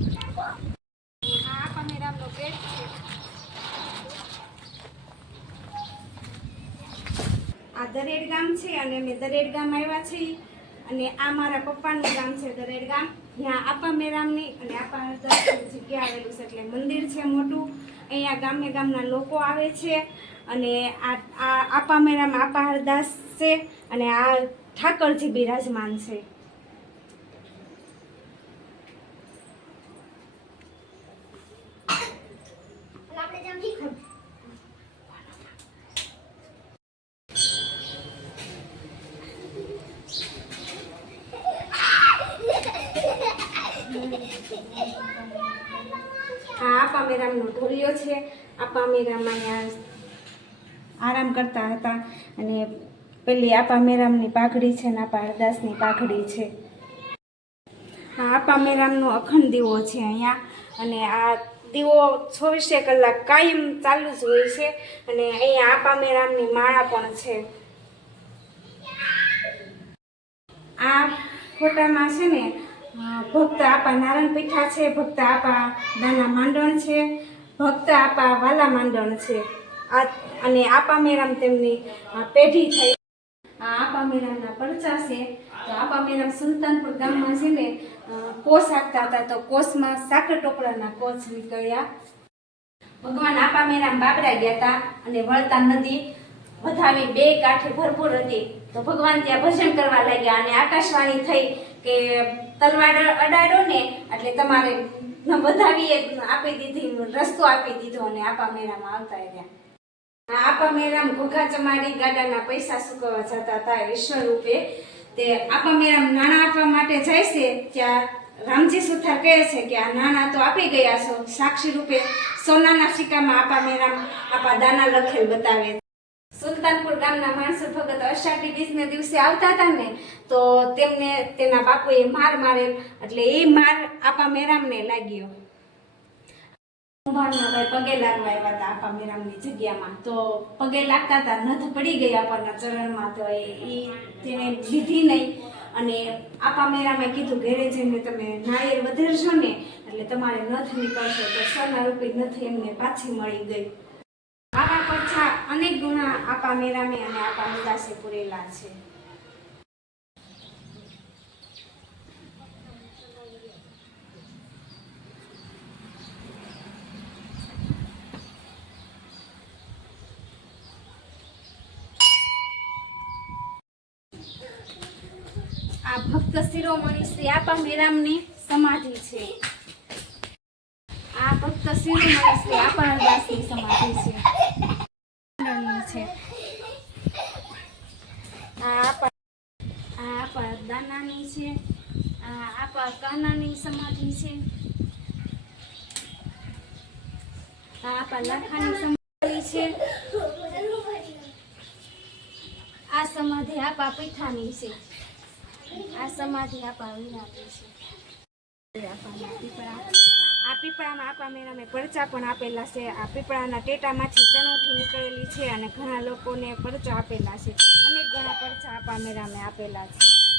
આ પામેરામનો પેટ છે। આ દરેડ ગામ છે અને અમે દરેડ ગામ આવ્યા છીએ અને આ મારા પપ્પાનું ગામ છે દરેડ ગામ। ત્યાં આપા મેરામની અને આપા હરદાસની જગ્યા આવેલું છે એટલે મંદિર છે મોટું। અહીંયા ગામે ગામના લોકો આવે છે અને આ આપા મેરામ આપા હરદાસ છે અને આ ઠાકરજી બિરાજમાન છે। આ આપા મેરામનો ઢોલિયો છે। આપા મેરામ અહીંયા આરામ કરતા હતા અને પેલી આપા મેરામની પાઘડી છે ને આપા હરદાસની પાઘડી છે। આ આપા મેરામનો અખંડ દીવો છે અહીંયા અને આ દીવો 24 કલાક કાયમ ચાલુ જ હોય છે અને અહીંયા આપા મેરામની માળા પણ છે। આ ફોટામાં છે ને ભક્ત આપા નારાયણ પીઠા છે, ભક્ત આપા દાના માંડણ છે, ભક્ત આપા વાલા માંડણ છે અને આપા મેરામ તેમની પેઢી થઈ। આ આપા મેરામના પરચા છે। તો આપા મેરામ સુલતાનપુર ગામમાં છે ને કોસ આપતા હતા તો કોસમાં સાકર ટોપરાના કોસ નીકળ્યા। ભગવાન આપા મેરામ બાબરા ગયા હતા અને વળતા નદી વધાવી બે કાંઠે ભરપૂર હતી તો ભગવાન ત્યાં ભજન કરવા લાગ્યા અને આકાશવાણી થઈ કે તલવાર અડાડો ને એટલે તમારે વધાવીએ આપી દીધી, રસ્તો આપી દીધો અને આપા મેરામ આવતા રહ્યા। આપા મેરામ ઘોઘા ચમાડી ગાડાના પૈસા ચૂકવવા જતા હતા ઈશ્વર રૂપે। તે આપા મેરામ નાણાં આપવા માટે જાય છે ત્યાં રામજી સુથાર કહે છે કે આ નાણાં તો આપી ગયા છો, સાક્ષી રૂપે સોનાના સિક્કામાં આપા મેરામ આપા દાના લખેલ બતાવે। સુલતાનપુર ગામના માણસો ભગત અષાઢી બીજને દિવસે આવતા હતા ને તો તેમને તેના બાપુએ માર મારેલ એટલે એ માર આપા મેરામને લાગ્યો। પગે લાગવા આવ્યા હતા આપા મેરામની જગ્યામાં તો પગે લાગતા હતા, નથ પડી ગઈ આપણના ચરણમાં તો એ તેને લીધી નહીં અને આપા મેરામે કીધું ઘેરે જઈને તમે નાળિયેર વધેરશો ને એટલે તમારે નથ નીકળશે તો સોના રૂપી નથ એમને પાછી મળી ગઈ। આવા પરછા અનેક ગુણા આપા મેરામે અને આપા હરદાસે પૂરેલા છે। આ ભક્ત શિરોમણી શ્રી આપા મેરામની સમાધિ છે। આ ભક્ત શિરોમણી શ્રી આપા હરદાસની સમાધિ છે। આ આપા દાનાની છે, આ આપા કાનાની સમાધિ છે, આ આપા લાખાની સમાધિ છે, આ સમાધિ આપા પીઠાની છે, આ સમાધિ આપા વિરાતી છે। આ પીપળામાં આપા મેરામે પરચા પણ આપેલા છે। આ પીપળાના ટેટામાંથી ચણોઠી નીકળેલી છે અને ઘણા લોકોને પરચા આપેલા છે। અનેક ઘણા પરચા આપા મેરામે આપેલા છે।